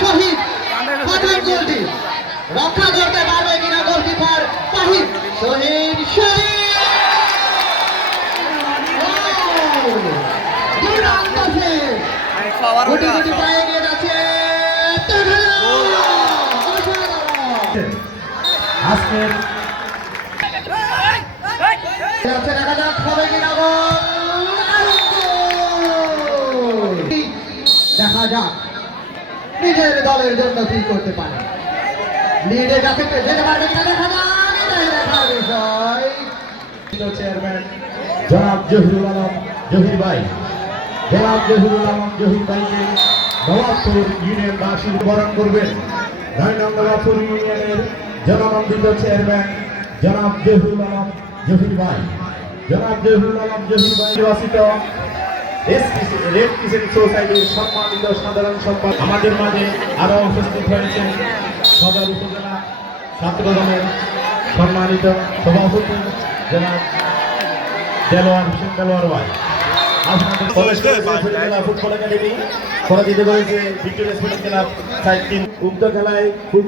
শহীদ প্রথম গোলটি রক্ষা করতে পারবে কিনা গোলকিপার তাহিদ শহীদ দুর্দান্ত সেভ গুটি গুটি পায়ে নিয়ে যাচ্ছে আজকের দেখা যাক হবে কিনা গোল দেখা যাক নিজের দলের জন্য কি করতে পারে লিডে যাতে যেতে পারবে কিনা দেখা যাক এটাই দেখার বিষয় চেয়ারম্যান জনাব জহিরুল আলম জহির ভাই জনাব জহিরুল আলম জহির ভাইকে নবাবপুর ইউনিয়নবাসী বরণ করবেন 9 নং নবাবপুর ইউনিয়নের জনমন্দিত চেয়ারম্যান জনাব জহিরুল আলম জহির ভাই জনাব জহিরুল আলম জহির ভাই নির্বাচিত রেড ক্রিসেন্ট সোসাইটির সম্মানিত সাধারণ সম্পাদক আমাদের মাঝে আরো উপস্থিত হয়েছেন সদর উপজেলা ছাত্রদলের সম্মানিত সভাপতি জনাব দেলোয়ার হোসেন দেলোয়ার ভাই আপনাদের ফুটবল একাডেমি করা দিতে বলেছে ভিক্টোরিয়া স্পোর্টিং ক্লাব 4 উক্ত খেলায়